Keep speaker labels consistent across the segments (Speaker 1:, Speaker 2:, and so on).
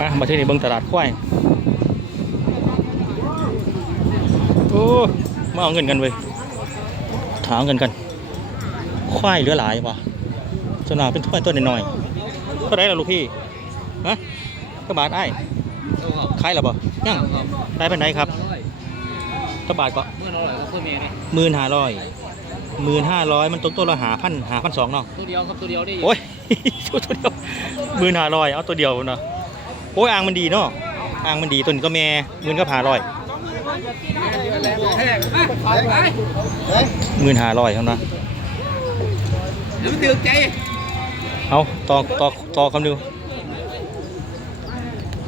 Speaker 1: มามาที่นี่เบิ่งตลาดควายโอ้มาเอาเงินกันเว้ยถามเงินกันควายเหลือหลายป่ะส่วนมากเป็นควายตัวน้อยๆเท่าไหรล่ะลูกพี่ฮะก็บาทไอ้ายขายแล้วบ่ยังได้เป็นไหนครับก็บาทก็
Speaker 2: เมื่อเราไหร่ก็คือเมียนี่
Speaker 1: หมื่นห้าร้อยหมื่นห้าร้อยมันตกตัวละหาพันหาพันสองเนาะ
Speaker 2: ตัวเดียวครับตัวเดียวได้
Speaker 1: โอ้ยตัวเดียวหมื่นห้าร้อยเอาตัวเดียวเนาะ โอ้ยอ่างมันดีเนาะอ่างมันดีตัวนี้ก็แม่หมื่นก็ผ่าร้อยหมื่นห้าร้อยเท่านั้น
Speaker 2: เดี๋ยวมันตื่นใจ
Speaker 1: เอาต่อต่อต่อคำดู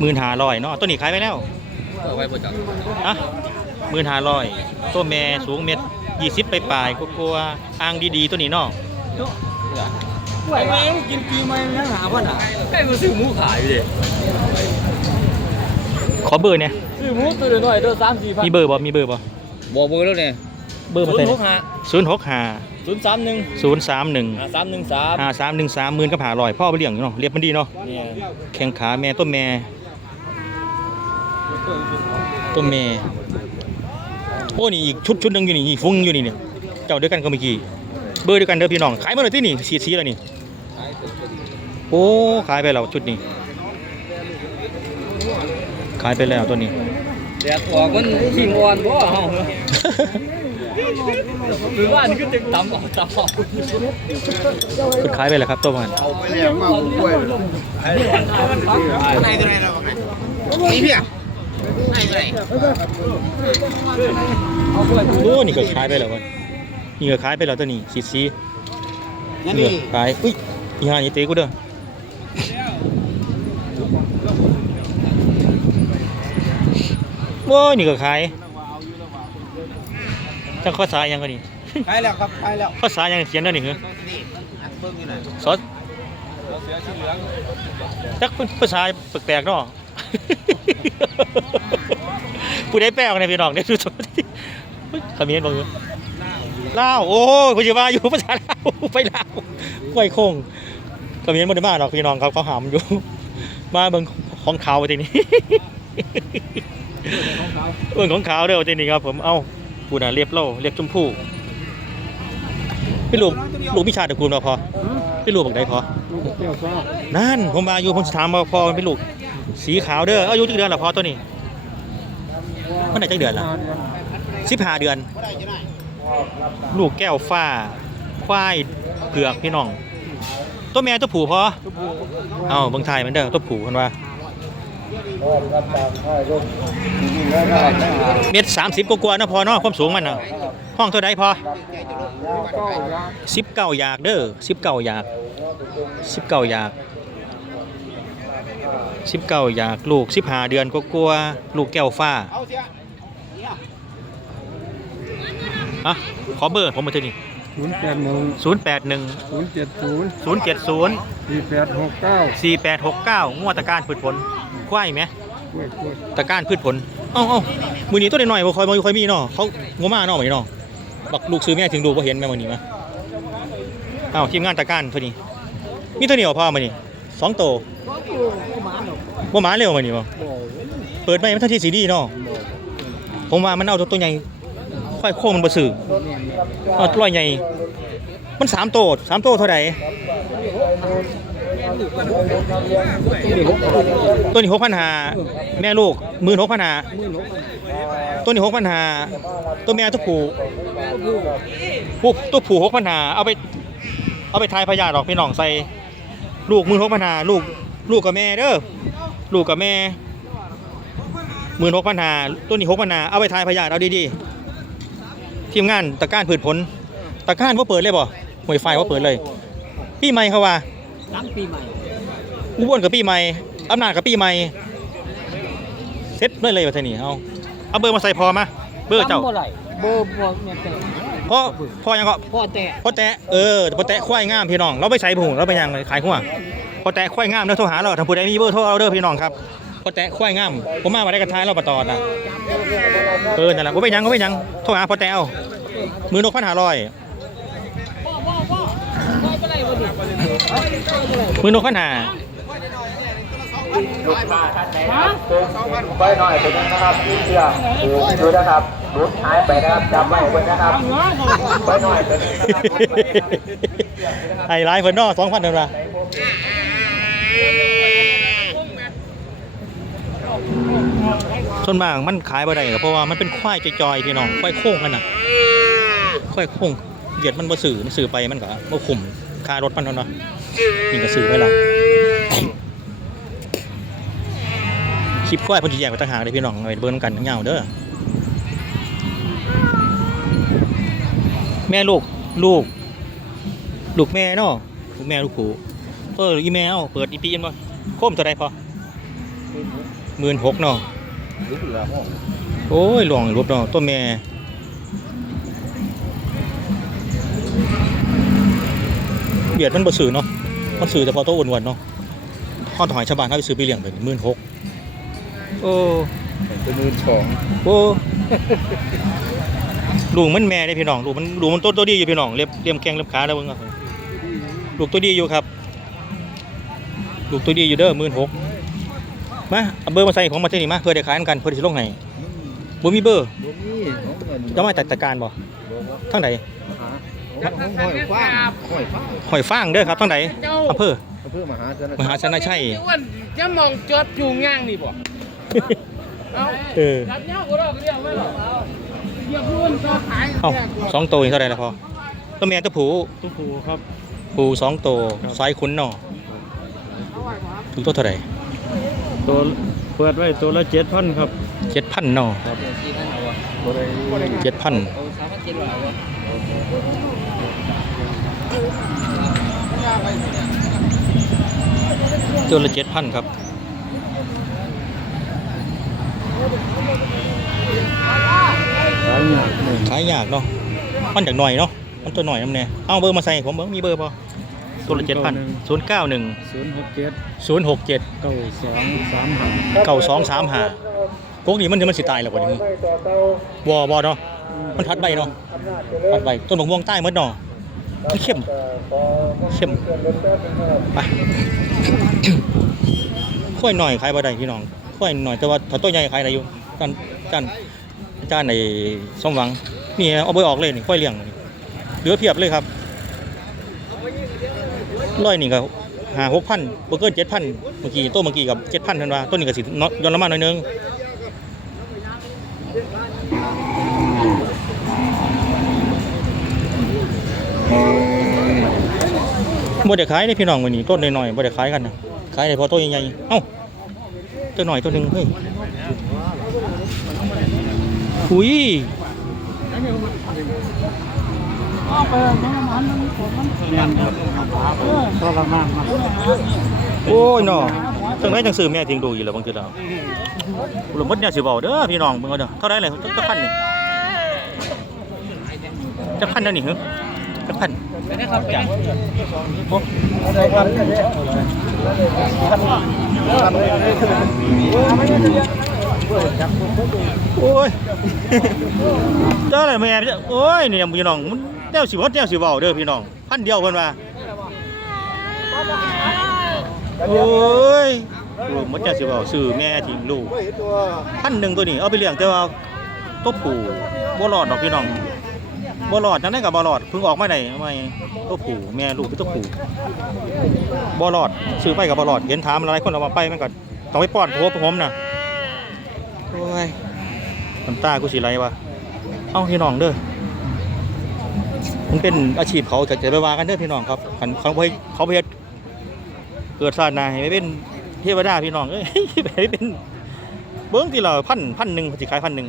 Speaker 1: หมื่นห้าร้อยเนาะตัวนี้ขายไปแล้ว
Speaker 2: เอาไว้บนจัก
Speaker 1: อะหมื่นห้าร้อยตัวแม่สูงเม็ดยี่สิบไปปลายๆกลัวๆอ่างดีๆตัวนี้เนาะ
Speaker 2: ไอ้เอ็มกินปีใหม่ยังหาวันอะไอ้กูซื้อหมูขายอยู่ดิ
Speaker 1: ขอเบอร์เนี่ย
Speaker 2: ซื้อหมูตัวเดียวหน่อยตัวสามสี่พัน
Speaker 1: มีเบอร์บ่มีเบอร์บ่
Speaker 2: บอกเบอร์แล้วเนี่ย
Speaker 1: เบอร์มา
Speaker 2: ศูน
Speaker 1: ใส่
Speaker 2: ย์หกห้า
Speaker 1: ศูนย์หกห้า
Speaker 2: ศูนย์สามหนึ่ง
Speaker 1: ศูนย์สามหนึ่ง
Speaker 2: ห้าสามหนึ่งสาม
Speaker 1: ห้าสามหนึ่งสามหมื่นกับหาลอยพ่อไปเลี้ยงอยู่เนาะเรียบมันดีเนาะ
Speaker 2: เนี่ย
Speaker 1: แข้งขาแม่ต้นแม่ต้นแม่โอ้นี่อีกชุดชุดหนึงอยู่นี่อีกฟุ้งอยู่นี่เนี่ยเจ้าเดียวกันก็เมื่อกี้ เบอร์เดียวกันเด้อพี่น้องขายมาเลยที่นี่สีสีแล้วนี่โอ้ขายไปแล้วชุดนี้ขายไปแล้วตัวนี้
Speaker 2: แดดออกมันชิงอ่อนบ่เฮาหรือว่านี่ก็เต็มตำออกตำออก
Speaker 1: ชุดขายไปแล้วครับตัวมัน
Speaker 3: เอาไปเลี้ยงมาผมกล้วย
Speaker 2: ไหนตัวไหนเรานี่พี่อะไหนตัวไหน
Speaker 1: โอ้นี่ก็ขายไปแล้วมัน นี่ก็ขายไปแล้วตัวนี้สีสี
Speaker 3: นั่น
Speaker 1: นี่
Speaker 3: นี่
Speaker 1: ก็ขายอุ้ยอีห่านี่เตะกูเด้อโอ้ยนี่ก็ขายจังข้อสายยังก็นี่
Speaker 3: ใช่แล้วครับใช่แล้ว
Speaker 1: ข้อสายยังเขียนได้นี่เหรอ
Speaker 3: นี่อันเบิ้งอยู่ไหน
Speaker 1: ซอสจักเป็นภาษาแปลกๆเนาะ ผู้ใดแปลออกในพี่น้องได้ดูตัวคำนี้บอกอยู่ ลาว โอ้ยคุณจะมาอยู่ภาษาลาว ไปลาวไว้โค้งคำนี้มันได้มาหรอกพี่น้องครับเขาหามอยู่ มาเบิ่งของขาวไปทีนี้เบิ่งของขาวเด้อทีนี้ครับผม เอ้าปูน่ะเรียบเล่าเรียบชมพู่พี่ลูกลูกพิชาตระกูลมาพอพี่ลูกบอกได้พอนั่นผมมาอยู่ผมสิถามว่าพอมันเป็นลูก สีขาวเด้ออายุจักเดือนละพอตัวนี้มันไหนจักเดือนละสิบห้าเดือน ลูกแก้วฟ้า ควายเผือกพี่น้อง ตัวแม่ตัวผูพอเอาเบางไทยมันเด้อตัวผูกันว่าเม็ดสามสิบกว่าๆเนาะพอเนาะความสูงมันเนาะห้องเท่าใดพอสิบเก้าอยากเด้อสิบเก้าอยากสิบเก้าอยากสิบเก้าอยากลูกสิบห้าเดือนก็กลัวๆลูกแก้วฟ้า
Speaker 3: เอาเสีย
Speaker 1: อะขอเบอร์ผมมาทีนี่
Speaker 4: ศูนย์แปดหนึ่ง
Speaker 1: ศูนย์แปดหนึ่ง
Speaker 4: ศูนย์เจ็ดศูนย์
Speaker 1: ศูนย์เจ็ดศูนย์
Speaker 4: สี่แปดหกเก้า
Speaker 1: สี่แปดหกเก้างวดตะการพืชผลควายไหม
Speaker 4: กล้วยกล้วย
Speaker 1: ตะการพืชผลเอ้าเอ้ามือนี้ตัวน้อยๆบ่คอยบ่คอยมีเนาะเขางมาเนาะไหมเนาะบักลูกซื้อแม่ถึงดูบ่เห็นแม่มือนี้มาเอ้าทีมงานตะการพอดีมีตัวเดียวพอมานี่สองโตวบ่หมาเร็วมานี่บ่เปิดไปมันเท่าที่สีดีเนาะผมว่ามันเอาตัวตัวใหญ่ ควายโค้งมันบ่ซื้อเอาตัวใหญ่ มันสามโตวสามโตวเท่าไหร่ตัวนี้หกพันหาแม่ลูกหมื่นหกพันหาตัวนี้หกพันหาตัวแม่ตัวผู้ผู้ตัวผู้หกพันหาเอาไป เอาไปทายพยาดอกพี่น้องใส่ลูกหมื่นหกพันหาลูกลูกกับแม่เด้อลูกกับแม่หมื่นหกพันหาตัวนี้หกพันหาเอาไปทายพยาดเอาดีๆ ทีมงานตะกร้ารผืดผล ตะกร้ารว่าเปิดเลยบ่หวยไฟว่าเปิดเลยพี่ไม่เขาว่า
Speaker 2: หลังปีใหม่
Speaker 1: อุบลกับปีใหม่อำนาจกับปีใหม่เซ็ตเลยเลยประเทศนี้เอาเอาเบอร์มาใส่พอมาเบอร์เจ้า
Speaker 2: เมื่อไหร่เบอร์บ่เนี่ยแต่
Speaker 1: พ่อพ่อยังก็
Speaker 2: พ่อแต่
Speaker 1: พ่อแตะเออพ่อแตะควายงามพี่น้องเราไปใส่ผงเราไปยังขายหัวพ่อแตะควายงามเด้อโทรหาเราทางผู้ใดมีเบอร์โทรเราเด้อพี่น้องครับ พอแตะควายงามผมมามาได้กระทายเราปะตอดนะเออนั่นแหละผมไปยังก็ไปยังโทรหาพอแตะเอามือนกพันหาร้อยมือนกพันหา
Speaker 5: ลูกค้าท่านไหนครับซื้อไปหน่อยเป็นนะครับที่เชื่อดูนะครับรุดหายไปนะครับจำไว้ไว้นะครับไปหน่อยเป็นนะครับ
Speaker 1: ไอ้ไลฟ์เพิ่นนาะสองพันเท่าไหร่ ส่วนมากมันขายบ่ได้ก็เพราะว่ามันเป็นควายจอยๆพี่น้องควายโค้งกันน่ะควายโค้งเหยียดมันบ่สื่อมันสื่อไปมันก็บ่คุ้มค่ารถมันเนาะนี่ก็สื่อไว้แล้วคลิปควายเพิ่นสิแยกไปต่างหากเลยพี่น้องเอาไปเบิ่งกันทั้งาเด้อแม่ลูกลูก ลูกแม่เนาะลูกแม่ลูกผูเอออีแมวเปิดอีพีเอ็นบ่โคมเท่าไรพอหมื่นหกเนาะ โอ้ยหลวงรบเนาะตัวแม่เบียดมันบ่ซื้อเนาะมันซื้อแต่พอตัวอ้วนๆเนาะห้องถอยชาวบ้านเขาไปซื้อไปเลี้ยงไปหมื่นหกโอ้
Speaker 3: เป็นมือสอง
Speaker 1: โอ้ลูกมันแม่ได้พี่น้องลูกมันลูกมันตัวตัวดีอยู่พี่น้องเล็บเลี่ยมแข้งเล็บขาแล้วเบิ่งเอาลูกตัวดีอยู่ครับ ลูกตัวดีอยู่เด้อหมื่นหก มาเอาเบอร์มาใส่ของมาที่นี่มาเพื่อได้ขายกันเพื่อที่จะลงให้บ่มีเบอร์
Speaker 3: บ่มีของเงิน
Speaker 1: จะมาตัดตะการบ่ทั้งใด
Speaker 3: หาของห้อยฟ้าห้อยฟ้า
Speaker 1: หอยฟางเด้อครับทั้งใดอำเภอ
Speaker 3: อำเภอมหาชน
Speaker 1: มหาชนะชัย
Speaker 2: อ้วนจะมองจอดจูงย่างนี่บ่เอา
Speaker 1: เออ
Speaker 2: รับเงาก็ได้เรียกไม่หรอกเรียกพูนก็ขาย
Speaker 1: เอ้าสองตัวนี่เท่าไหร่ละพอตัวแม่ตัวผู
Speaker 4: ตุ๊กผูครับ
Speaker 1: ผูสองตัวสายขุนเนาะถูกตัวเท่าไหร่
Speaker 4: ตัวเปิดไว้ตัวละเจ็ดพันครับ
Speaker 1: เจ็ดพันเนาะเจ็ดพันตัวละเจ็ดพันครับ
Speaker 4: ขายยากหนึ่ง
Speaker 1: ขายยากเนาะมันจากหน่อยเนาะมันตัวหน่อยน้ำเนี่ยเอาเบอร์มาใส่ผมเบอร์มีเบอร์ป่ะ ตัวละเจ็ดพันศูนย์เก้าหนึ่ง
Speaker 4: ศูนย์หกเจ็ด
Speaker 1: ศูนย์หกเจ็ด
Speaker 4: เก้าสองสามห้า
Speaker 1: เก้าสองสามห้าพวกนี้มันจะมันสิตายแล้วกว่านี้วอบอเนาะมันพัดใบเนาะพัดใบต้นหมกม่วงใต้หมดเนาะมันเข้มเข้มไปค่อยหน่อยขายบ่ได้พี่น้องค่อยหน่อยแต่ว่าถ้าตัวใหญ่ขายได้อยู่จานจานจานในสมหวังนี่เอาไปออกเลยนี่ค่อยเลี้ยงนี่เหลือเพียบเลยครับ ร้อยนี่ก็หาหกพันบ่เกินเจ็ดพันเมื่อกี้ตัวเมื่อกี้กับเจ็ดพันทันว่าต้นนี้ก็สิน้อยย้อนละมาหน่อยนึงบ่ได้ขายได้พี่น้องวันนี้ต้นน้อยๆบ่ได้ขายกันนะขายได้พอตัวใหญ่ๆเอ้าตัวหน่อยตัวหนึ่งเฮ้ยอุ้ย
Speaker 4: ทรมานมาก
Speaker 1: โอ้ยเนาะจังไรจังซื้อแม่จริงดูอยู่แล้วบางทีแล้วหลุมมดเนี่ยสิเบาเด้อพี่น้องเบิ่งเอาเด้อเท่าไรเลยจักพันนี่จักพันนั่นนี่เหรอจักพัน
Speaker 2: ไม่ได้ครับจ้ะ
Speaker 1: โอ้ยเจ้าอะไรแม่โอ้ยเนี่ยพี่น้องมัน แนวสิวดแนวสิเบาเด้อพี่น้องพันเดียวเพิ่นว่าโอ้ยหลุมมดเนี่ยสิเบาซื้อแม่จริงลูกพันหนึ่งตัวนี้เอาไปเลี้ยงแต่ว่าตัวผู้บ่รอดดอกพี่น้องบ่รอดจังได๋ก็บ่รอดเพิ่งออกมาได้ไม่ตัวผู้แม่ลูกเป็นตัวผู้บ่รอดซื้อไปก็บ่รอดเห็นถามหลายคนเอามาไปมันก็ต้องไปป้อนผัวผมน่ะโอ้ยน้ำตากูสิไหลวะเอ้าพี่น้องเด้อ มันเป็นอาชีพเขาจะจะไปว่ากันเด้อพี่น้องครับคันเขาไปเขาเฮ็ดเกิดชาติหน้าให้ไปเป็นเทวดาพี่น้องเอ้ยไปเป็นเบิ้งที่เราพันพันหนึ่งสิขายพันหนึ่ง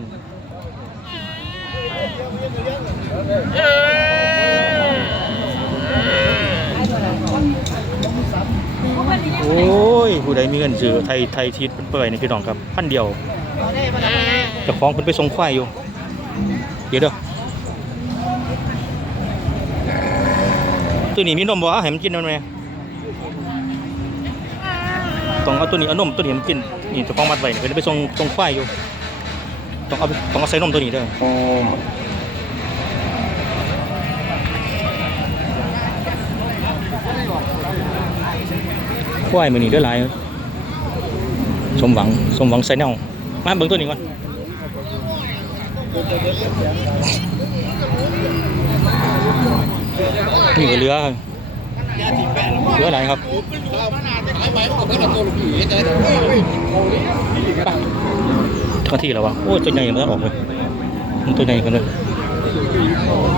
Speaker 1: โอ้ยผู้ใดมีเงินซื้อไทยไทยทีเปิดในพี่น้องครับพันเดียวเจะฟ้าของเพิ่นไปส่งควายอยู่ เดี๋ยวเด้อ ตัวนี้มีนมบ่เอาให้มันกินมันไหมต้องเอาตัวนี้เอานมตัวนี้มันกินนี่จะฟ้องมัดไว้นี่เพิ่นไปส่งส่งควายอยู่ต้องเอาต้องเอาใส่นมตัวนี้เด้อควายมือนี้เด้อหลายสมหวังสมหวังไซแนลมาเบิ่งตัวนี้ก่อน นี่ก็เรือเรืออะไรครับเข้าที่แล้ววะโอ้ตัวใหญ่มันออกเลยมันตัวใหญ่กันเลย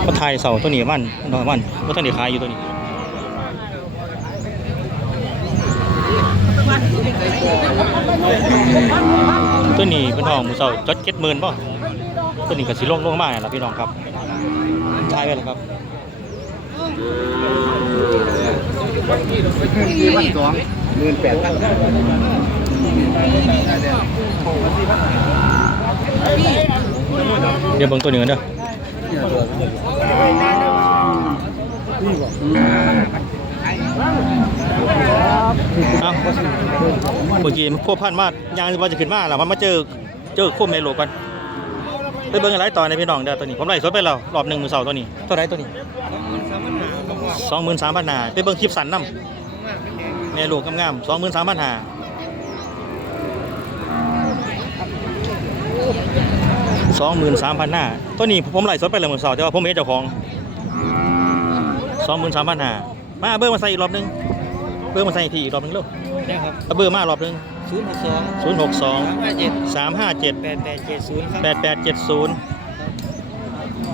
Speaker 1: ก็ทายเสาตัวนี้มันนอนมันก็ต้องเดี๋ยวขายอยู่ตัวนี้ตัวนี้เป็นห้องมูเสาจดเจ็ดหมื่นป่ะตัวนี้ก็สิลงลงมาแล้วพี่น้องครับทายไปแล้วครับ สี่
Speaker 3: พันสองหมื่นแปดพัน
Speaker 1: เดี๋ยวเบิ่งตัวหนี้กันเด้อเอาเมื่อกี้มันพวกพันมากยางว่าจะขึ้นมาแล้วมันมาเจอเจอโคมในโลกัน เบิ่งอะไรต่อในพี่น้องเด้อตัวนี้ผมไล่สดไปแล้วรอบหนึ่งมือเสาร์ตัวนี้เท่าไหรตัวนี้สองหมื่นสามพันหาไปเบิ่งคลิปสันน้ำแม่ลูกงามๆสองหมื่นสามพันหาสองหมื่นสามพันห้าตัวนี้ผมไล่สดไปแล้วมือเสาร์แต่ว่าผมเห็นเจ้าของสองหมื่นสามพันห้ามาเอาเบอร์มาใส่อีกรอบหนึงเบอร์มาใส่พี่อีกรอบหนึงเร็ว
Speaker 2: ได้ครับ
Speaker 1: เอาเบอร์มารอบหนึง
Speaker 2: ศูนย์สอง
Speaker 1: ศูนย์หกสอง
Speaker 2: ห้าเจ็ด
Speaker 1: สามห้าเจ็ด
Speaker 2: แปดแปดเจ็ดศูนย์ครับ
Speaker 1: แปดแปดเจ็ดศูนย์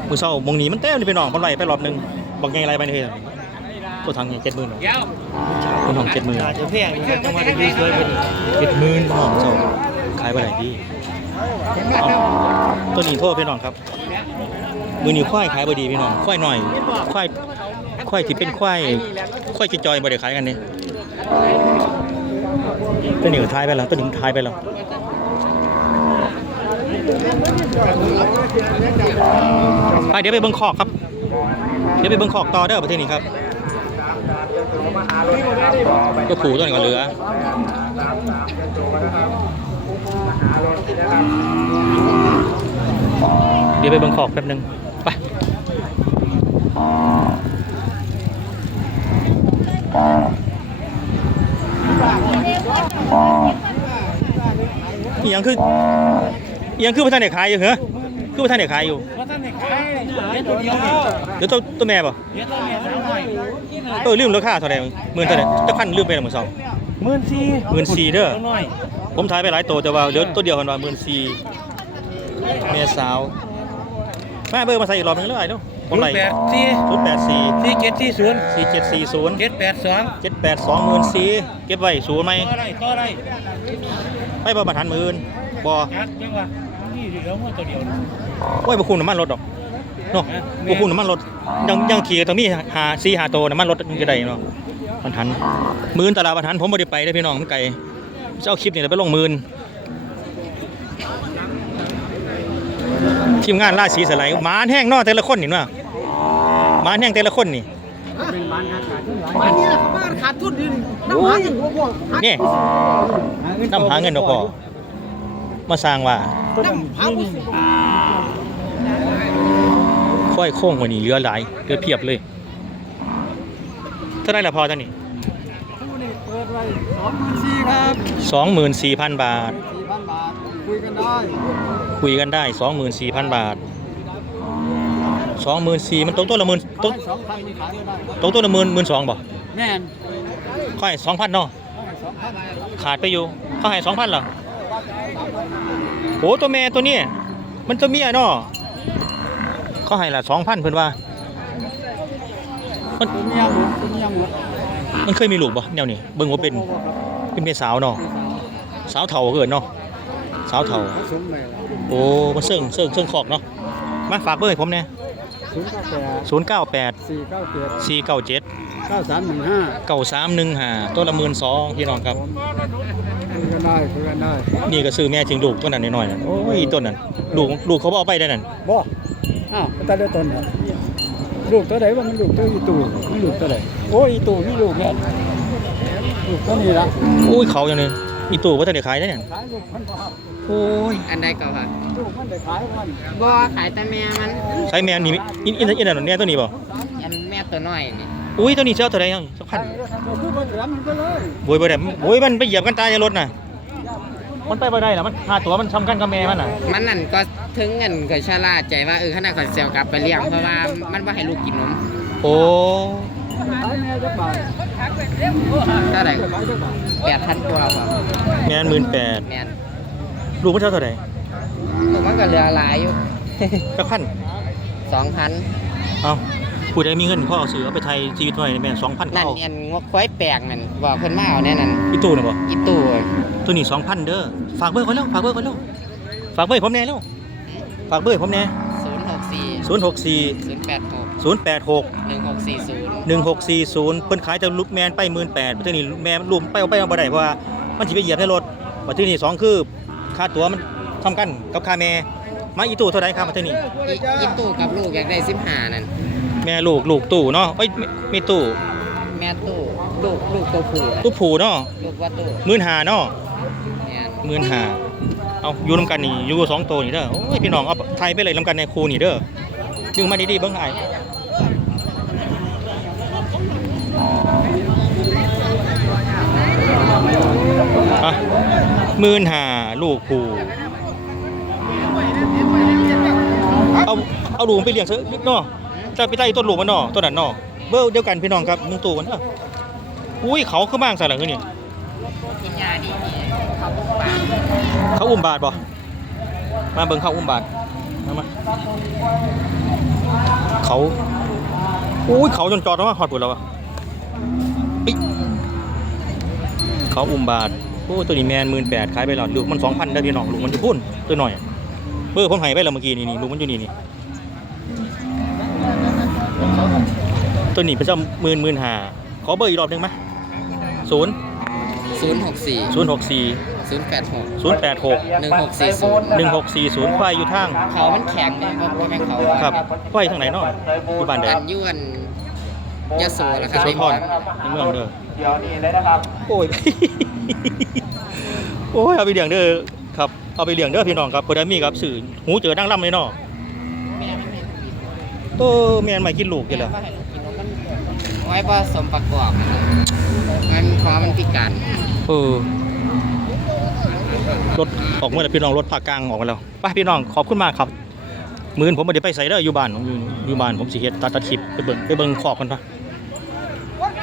Speaker 1: มือเศร้ามงนี้มันเต้มนี่ไปน้องมันไหลไปรอบหนึงบอกไงไรไปนี่ตัวทางเนี่ยเจ็ดหมื่นตัวน้องเจ็ดหมื่น
Speaker 2: อาจจะแพงนะครับต้องมาดูสวยเป็น
Speaker 1: เจ็ดหมื่นน้องเศร้าขายไปไหนดีเอาตัวนี้โทษพี่น้องครับมือนี้ควายขายบ่ดีพี่น้องควายหน่อยควายควายที่เป็นควายควายจอยๆบ่ได้ขายกันนี่ ตัวหนี้ก็ทายไปแล้วตัวหนี้มันทายไปแล้วไปเดี๋ยวไปเบิ่งคอกครับ เดี๋ยวไปเบิ่งคอกต่อเด้อประเทศนี้ครับก็ผูตัวนี้ก็เหลือเดี๋ยวไปเบิ่งคอกแป๊บหนึงไปอี หยังคืออีหยังคือพระท่านเด็กขายอยู่เหรอคือพระท่านเด็กขายอยู่
Speaker 2: ว่าท่านเนี่ยขายเลี้ยงตัวเดียวเนี่ย
Speaker 1: เดี๋ยวตัวตัวแม่ป่ะ
Speaker 2: เลี้ยงตัวเมียสาวหน่อย
Speaker 1: เออลืมราคาเท่าไหร่หมื่นเท่าไหร่จะพันลืมไปแล้วหมื่นสอง
Speaker 2: หมื่นสี่
Speaker 1: หมื่นสี่เด้อ
Speaker 2: ตัวน้อย
Speaker 1: ผมทายไปหลายตัวแต่ว่าเดี๋ยวตัวเดียวกันว่าหมื่นสี่เมียสาวแม่เบอร์มาใส่อีกรอบหนึงเลยเนาะ ผมไล่
Speaker 2: แปดสี่
Speaker 1: ศูนย์แปดสี่
Speaker 2: สี่เจ็ดสี่ศูนย์
Speaker 1: สี่เจ็ดสี่ศูนย์
Speaker 2: เจ็ดแปดสอง
Speaker 1: เจ็ดแปดสองหมื่นสี่เก็บไว้ศูนย์ไหม
Speaker 2: ต่อได้ต่อได้
Speaker 1: ไม่บ่มาทันหมื่นบ่
Speaker 2: ยักษ์ยังวะนี่เหลือเมื่อตัวเดียว
Speaker 1: โอ้ยบ่คุ้มน้ำมันรถดอกเนาะบ่คุ้มน้ำมันรถยังยังขี่ต้องมีหาสี่หาโตวน้ำมันรถยังจะได้เนาะมันทันหมื่นตลาดมันทันผมบ่ได้ไปได้อพี่น้องมันไกลจะเอาคลิปนี่ไปลงหมื่นทีมงานราศีสไลด์หมาแห้งเนาะแต่ละคนนี่เนาะหมาแห้งแต่ละคนนี่
Speaker 2: มันนี่แหละเขาบ้านขาดทุนดินน้ำหาอย่างพวก
Speaker 1: นี่น้ำหาเงินดอกพอมาสร้างว่า
Speaker 2: น้ำหาผู้สูง
Speaker 1: ค่อยโค้งกว่านี้เหลือหลายเหลือเพียบเลย เท่าไหรละพอตอนนี้
Speaker 2: ผู้นี่เปิดไว้สองหมื่นสี่ครับ
Speaker 1: สองหมื่นสี่พันบาท
Speaker 2: สี่พันบาท คุยกันได้
Speaker 1: คุยกันได้สองหมื่นสี่พันบาท สองหมื่นสี่มันตกตัวละหมื่นตก
Speaker 2: สองพันนี่ขายก็ได้
Speaker 1: ตกตัวละหมื่นหมื่นสองบ่
Speaker 2: แม่น
Speaker 1: ค่อยสองพันเนาะ
Speaker 2: สองพัน
Speaker 1: ขาดไปอยู่เขาให้สองพันเหรอโอ้ตัวแม่ตัวเนี้ยมันตัวเมียเนาะเขาให้ละสองพันเพิ่นว่ามัน
Speaker 2: ตัวเมียหมดตัวเมียหมด
Speaker 1: มันเคยมีลูกบ่แนวนี้เบิ่งว่าเป็นเป็นเมียสาวเนาะสาวเฒ่าเกินเนาะสาวเฒ่า
Speaker 2: เขาสูงไหมล่ะ
Speaker 1: โอ้มันเสิ่งเสิ่งเสิ่งขอกเนาะมาฝากเบอร์ให้ผมแน่
Speaker 2: ศูนย์เก้าแปด
Speaker 1: ศูนย์เก้าแปด
Speaker 2: สี่เก้าเจ็ด
Speaker 1: สี่เก้าเจ็ด
Speaker 2: เก้าสามหนึ่งห้า
Speaker 1: เก้าสามหนึ่งห้าตัวละหมื่นสองพี่น้องครับ
Speaker 2: คุยกันได้คุยกันได้
Speaker 1: นี่ก็ซื้อแม่จริงลูกตัวนั้นน้อยๆนั่นโอ้ยตัวนั้นลูกลูกเขาบเอาไปได้นั่น
Speaker 2: บ่อ้าวก็ตาได้ตนเหรอลูกตัวไหนว่ามันลูกตัวอีตู่มันลูกตัวไหนโอ้ยอีตู่นี่ลูกเนี่ยลูกตัวนี้ละ
Speaker 1: อุ้ยเขาอย่างนี้อีตู่ว่าจะได้ขายได้เนี่ย
Speaker 2: ขายลูกมันบ่ครับ
Speaker 1: โอ้ย
Speaker 6: อันใดก็ค่ะ
Speaker 2: ลูกมันได้ขายมัน
Speaker 6: บ่ขายแต่แม่มัน
Speaker 1: ใช้แม่นี่อินอินอินนั่นเนี่ยตัวนี้บ่
Speaker 6: อันแม่ตัวน้อยนี่
Speaker 1: อุ้ยตัวนี้เจ้าตัวใดยังสักพัน
Speaker 2: ขายแล้วทำเอาคือบ่เหลือมันก็เลย
Speaker 1: โวยบ่ได้โวยมันไปเหยียบกันตายในรถน่ะ
Speaker 2: ค
Speaker 1: มันไปบ่ได้ล่ะมันค่าตัวมันสำคัญกับแม่มันน่ะ
Speaker 6: มันนั่นก็ถึงเงินก็ชะล่าใจว่าเออขนาดก่อนเซลกลับไปเลี้ยงเพราะว่ามันว่าให้ลูกกินนม
Speaker 1: โอ้
Speaker 2: ขายแม่จักบาท
Speaker 6: เท่าไหร่
Speaker 2: ขายจักบาท
Speaker 6: แปดพันกว่าครับ
Speaker 1: แม่นหมื่นแปด
Speaker 6: แมน
Speaker 1: ลูกมันเท่าเท่าไหร่
Speaker 6: ผมว่าก็เหลือหลายอยู่
Speaker 1: จักพัน
Speaker 6: สองพัน
Speaker 1: เอาผู้ใดมีเงินพ่อเอาซื้อเอาไปไทยชีวิตหน่อยแม่สองพัน
Speaker 6: นั่น
Speaker 1: เอา
Speaker 6: เนียนงวควายแปลกนั่นบอกเพิ่นมาเอาแน่นั่น
Speaker 1: อีตู้น่ะบ่
Speaker 6: อีตู้
Speaker 1: ตัวนี้สองพันเด้อฝากเบอร์เขาแล้วฝากเบอร์เขาแล้วฝากเบอร์ให้ผมแน่แล้วฝากเบอร์ให้ผมแน่
Speaker 6: ศูนย์หกสี่
Speaker 1: ศูนย์หกสี่
Speaker 6: ศูนย์แปดหก
Speaker 1: ศูนย์แปดหก
Speaker 6: หนึ่งหกสี่ศูนย์
Speaker 1: หนึ่งหกสี่ศูนย์เพิ่นขายแต่ลูกแมนไปหมื่นแปดตัวนี้แม่รวมไปเอาไปเอาบ่ได้เพราะว่ามันสิไปเหยียบในรถมาที่นี่สองคือ ค่าตั๋วมันทำกันกับค่าแม่มาอีตู้เท่าไหร่ครับมาที่นี่
Speaker 6: อีอีตู้กับลูกอยากได้สิบห้านั่น
Speaker 1: แม่ลูกลูกตู้เนาะเอ้ยไม่ไม่ตู้
Speaker 6: แม่ตู้ลูกลูกตัวผู้
Speaker 1: ตู้ผูเนาะ
Speaker 6: ลูกว่าตู้
Speaker 1: หมื่นหาเนาะ
Speaker 6: เนี่ย
Speaker 1: หมื่นหาเอาอยู่นำกันนี่อยู่สองตัวนี่เด้อโอ้ยพี่น้องเอาไทยไปเลยนำกันในครูนี่เด้อดึงมาดีๆเบิ่งไอ้ อะมื่นหาลูกผูเอาเอาลูกมันไปเลี้ยงซะเนาะจะไปไต่ต้นลูกมันนาะต้นนั้นนาะเบอร์เดียวกันพี่น้องครับมึงตัวมันเด้ออุ้ยเขาคือบ้างซะล่ะคือนี่
Speaker 6: กินยาดีดีเขาบุกป่า
Speaker 1: เขาอุ้มบาทบ่มาเบิ่งเขาอุ้มบาทมามาเขาอุ้ยเขาจนจอดแล้วว่าหอดปุ่นแล้ววะ เขาอุ้มบาทโอ้ตัวนี้แมนหมื่นแปดขายไปแล้วลูกมันสองพันได้พี่น้องลูกมันจะพุ่นตัวหน่อยเบอร์ผมใหายไปแล้วเมื่อกี้นี่นี่ลูกมันอยู่นี่นี่ตัวนี้เป็นเจ้าหมื่นหมื่นหาขอเบอร์อีกรอบหนึ่งไหมศูนย์
Speaker 6: ศูนย์หกสี่
Speaker 1: ศูนย์หกสี่
Speaker 6: ศูนย์แปดหก
Speaker 1: ศูนย์แปดหก
Speaker 6: หนึ่งหกสี่ศูนย์
Speaker 1: หนึ่งหกสี่ศูนย์ควายอยู่ทาง
Speaker 6: เขามันแข็งเนี่ยเพราะว่าแม่งเขา
Speaker 1: ครับควายทางไหนเนาะอยู่บ้านใด
Speaker 6: กันยวน ยะโสแล้วครับ
Speaker 1: โสธรในเมืองเด้อ
Speaker 5: เดี๋ยวนี้เลยนะครับ
Speaker 1: โอ้ย โอ้ย เอาไปเลี้ยงเด้อครับ เอาไปเลี้ยงเด้อพี่น้องครับเพิ่นได้มีครับสื่อหูเจอดังล่ำเลยเนาะ
Speaker 6: แม่ไม่แม่
Speaker 1: โตแม่นไม่กินลูกอยู่
Speaker 6: แม่
Speaker 1: แล้ว
Speaker 6: ว่าให้ลูกกินนมมันไว้ผสมประกอบมันคอมันพิการ
Speaker 1: เออรถออกเมื่อไหร่พี่น้องรถภาคกลางออกมาแล้วไปพี่น้องขอบคุณมากครับมื้อนี้ผมบ่ได้ไปใส่เด้ออยู่บ้านผมอยู่อยู่บ้านผมสิเฮ็ดตัดตัดคลิปไปเบิ่งไปเบิ่งขอกกันปะ